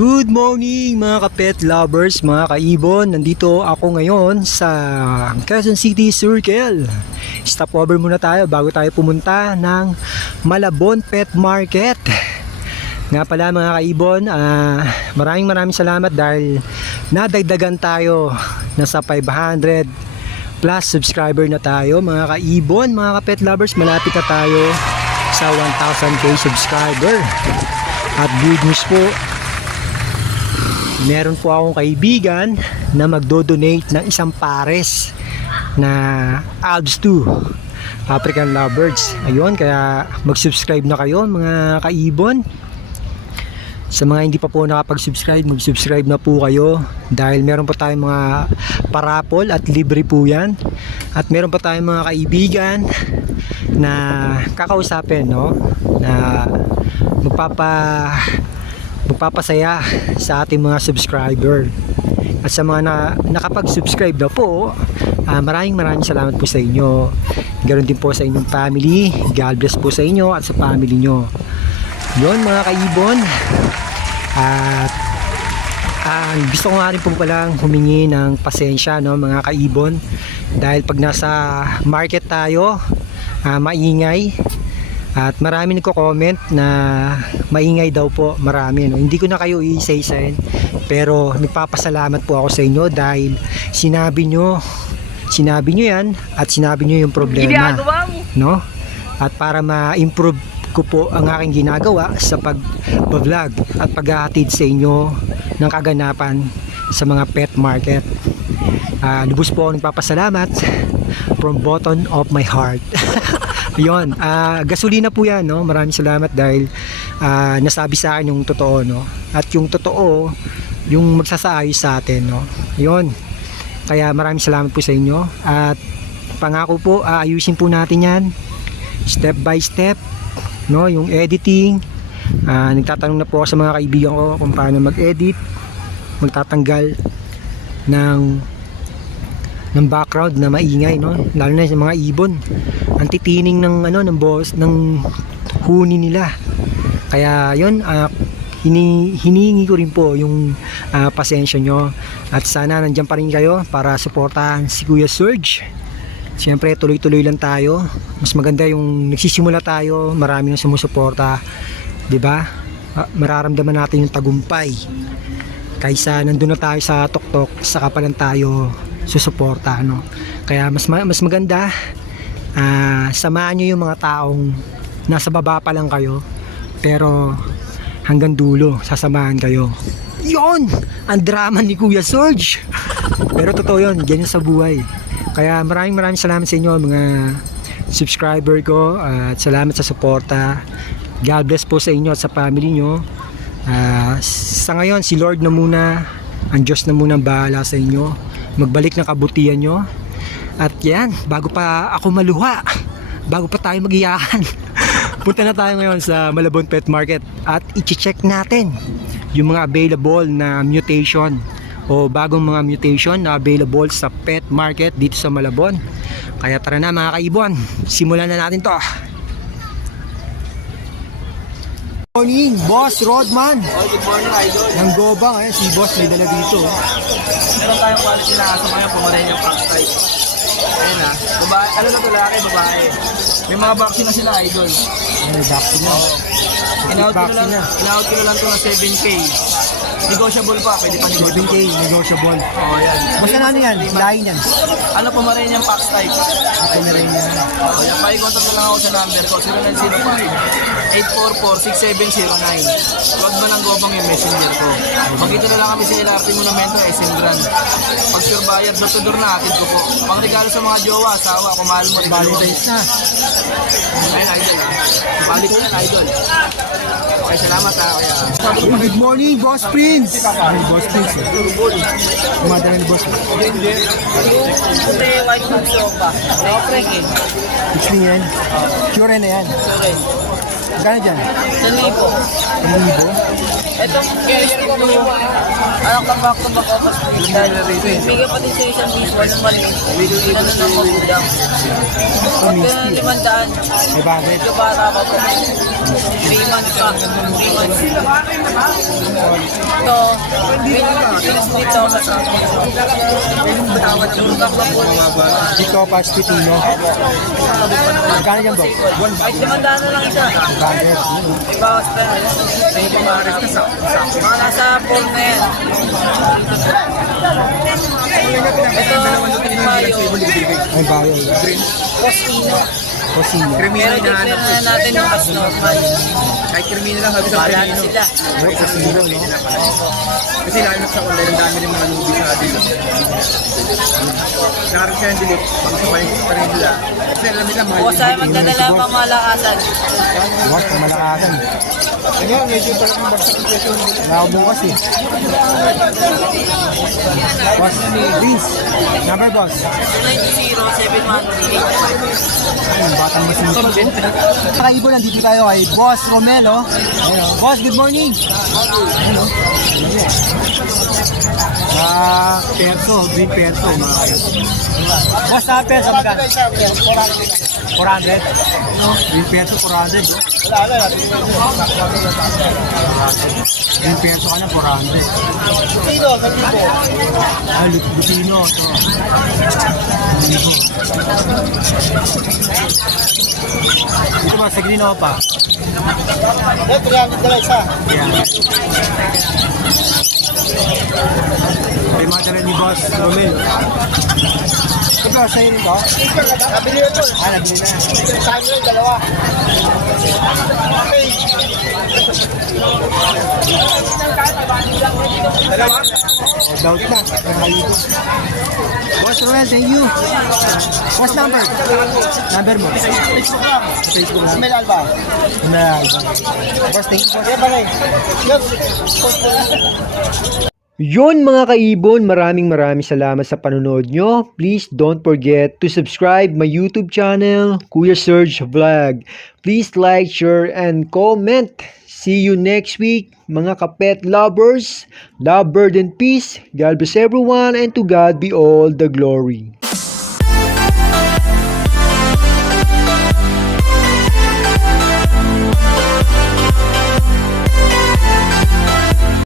Good morning mga ka-pet lovers, mga kaibon. Nandito ako ngayon sa Quezon City Circle. Stopover muna tayo bago tayo pumunta ng Malabon Pet Market. Nga pala mga kaibon, maraming salamat dahil nadagdagan tayo. Nasa 500 plus subscriber na tayo mga kaibon, mga ka-pet lovers. Malapit na tayo sa 1,000k subscriber. At good news po, meron po akong kaibigan na magdo-donate ng isang pares na Alps 2 African Lovebirds. Ayun, kaya mag-subscribe na kayo mga kaibon. Sa mga hindi pa po nakapag-subscribe, mag-subscribe na po kayo dahil meron pa tayong mga parapol at libre po yan. At meron pa tayong mga kaibigan na kakausapin, no? Na magpapasaya sa ating mga subscriber. At sa mga nakapag-subscribe na po, maraming salamat po sa inyo. Ganoon din po sa inyong family. God bless po sa inyo at sa family nyo. Yun mga kaibon. At gusto ko nga rin po palang humingi ng pasensya, no, mga kaibon, dahil pag nasa market tayo, maingay. At marami nagko-comment na maingay daw po, marami, no? Hindi ko na kayo i-isa-isahin, pero nagpapasalamat po ako sa inyo dahil sinabi nyo yan at sinabi nyo yung problema, no? At para ma-improve ko po ang aking ginagawa sa pag-vlog at paghahatid sa inyo ng kaganapan sa mga pet market. Lubos po ako nagpapasalamat from bottom of my heart. Yun, gasolina po yan, no? Maraming salamat dahil nasabi sa akin yung totoo, no? At yung totoo, yung magsasaayos sa atin, no? Yun, kaya maraming salamat po sa inyo. At pangako po, ayusin po natin yan step by step, no? Yung editing, nagtatanong na po ako sa mga kaibigan ko kung paano mag-edit, magtatanggal ng background na maingay, no? Lalo na sa mga ibon, ang titining ng boss ng huni nila. Kaya yun, hinihingi ko rin po yung pasensya nyo at sana nandiyan pa rin kayo para suportahan si Kuya Serge. Siyempre tuloy-tuloy lang tayo. Mas maganda yung nagsisimula tayo, marami nang sumusuporta, 'di ba? Mararamdaman natin yung tagumpay kaysa nandun na tayo sa tuktok, saka pa lang tayo susuporta, no? Kaya mas maganda, samahan nyo yung mga taong nasa baba pa lang kayo pero hanggang dulo sasamahan kayo. Yon ang drama ni Kuya Serge. Pero totoo yun, ganyan sa buhay. Kaya maraming salamat sa inyo mga subscriber ko, at salamat sa suporta. God bless po sa inyo at sa family nyo. Sa ngayon si Lord na muna, ang Diyos na muna bahala sa inyo, magbalik ng kabutihan nyo. At yan, bago pa ako maluha, bago pa tayo mag-iyakan, punta na tayo ngayon sa Malabon Pet Market at i-check natin yung mga available na mutation o bagong mga mutation na available sa pet market dito sa Malabon. Kaya tara na mga kaibon, simulan na natin to. Good morning, Boss Rodman. Good morning, Idol. Ng Gobang, si Boss may dala dito. Meron tayong quality na aso ngayon, Pomeranian Fox type. Ayun na, babae, ano na to, lalaki, babae. May mga vaccine na sila, Idol. May vaccine na. In-out ko na lang to na 7K. Negotiable pa, pwede pa negotiable. 7K, negotiable. Oo, yan. Basta na ano yan, lain yan. Ano Pomeranian Fox type? Okay na rin yan. Oo, yan, pakicontact na lang ako sa number ko, 0905-844-6709. Huwag mo lang Gobang yung messenger ko. Magkita na lang kami sa LRT Monumento, SM Grand. Pag sure buyer, door to door na, atid ko po. Pang regalo sa mga jowa, asawa, kung mahal mo. Valentine's na. Ayun, Idol, ha. Balik ko yan, Idol. Okay, salamat, ha. Kaya, Good morning, Boss Prince. Ay, Boss Prince. Umadala ni Boss. hindi. Hindi, white man sopa. Naoprek eh. Fixing yan. Sure na yan. Sorry. Gano'n dyan? 1,000. 1,000? Itong Misty Blue, anak ng back-to-back ako sa Bigyan pa din sa isang visual ng maliit. Ano na magudang. Ito na 500. May bagay. Medyo bata pa po. 3 months pa. 3 months. Ito, pinis dito. Tulak na po. Dito pa Stitino. Magkano yan, boss? Ay, 500 na lang isa. Bagay. Ibawas pa yan. Mga nasa 4 na yan. Ito, Mayo. May bagay. Cosino. Cosino. Pero declare na natin yung as normal. Kahit criminal lang, sabi sa Bahala na sila. May Cosino, no? Kasi lalo sa online, ang dami rin mga newbie sa atin. Nakaroon siya ng delete, baka sa pa rin nila. Kasi alam nila, mga Huwag tayo magdadala ng pamalakasan. Boss, malakasan. Ano, medyo parang bagsak ang presyo. Nakabukas eh. Boss, please. Number, boss. 290-713. Ayun, batang masinto. Kakaibo, nandito tayo kay Boss Romelo. Ayun, boss, good morning. Ayun, perso, green perso. Boss, sa perso, magkano? 400. Green perso, 400. Green perso ka na, 400. Ah, Lutino. Ito. Dito ba, sa green ako pa? 300 na isa. Yan. May mga dala ni Boss Romel. Ito, sa'yo nito? Nabili ito. Ah, nabili na. Saan yun, dalawa. Dalawa? Oh, doubt na. Nakaligo. Boss Romel, thank you. What's number? Number mo? Facebook lang. Facebook lang. Email Alba. Na, boss, thank you. Kaya ba rin? Yun mga kaibon, maraming salamat sa panonood nyo. Please don't forget to subscribe my YouTube channel, Kuya Serge Vlog. Please like, share, and comment. See you next week, mga kapet lovers. Love, bird, and peace. God bless everyone, and to God be all the glory.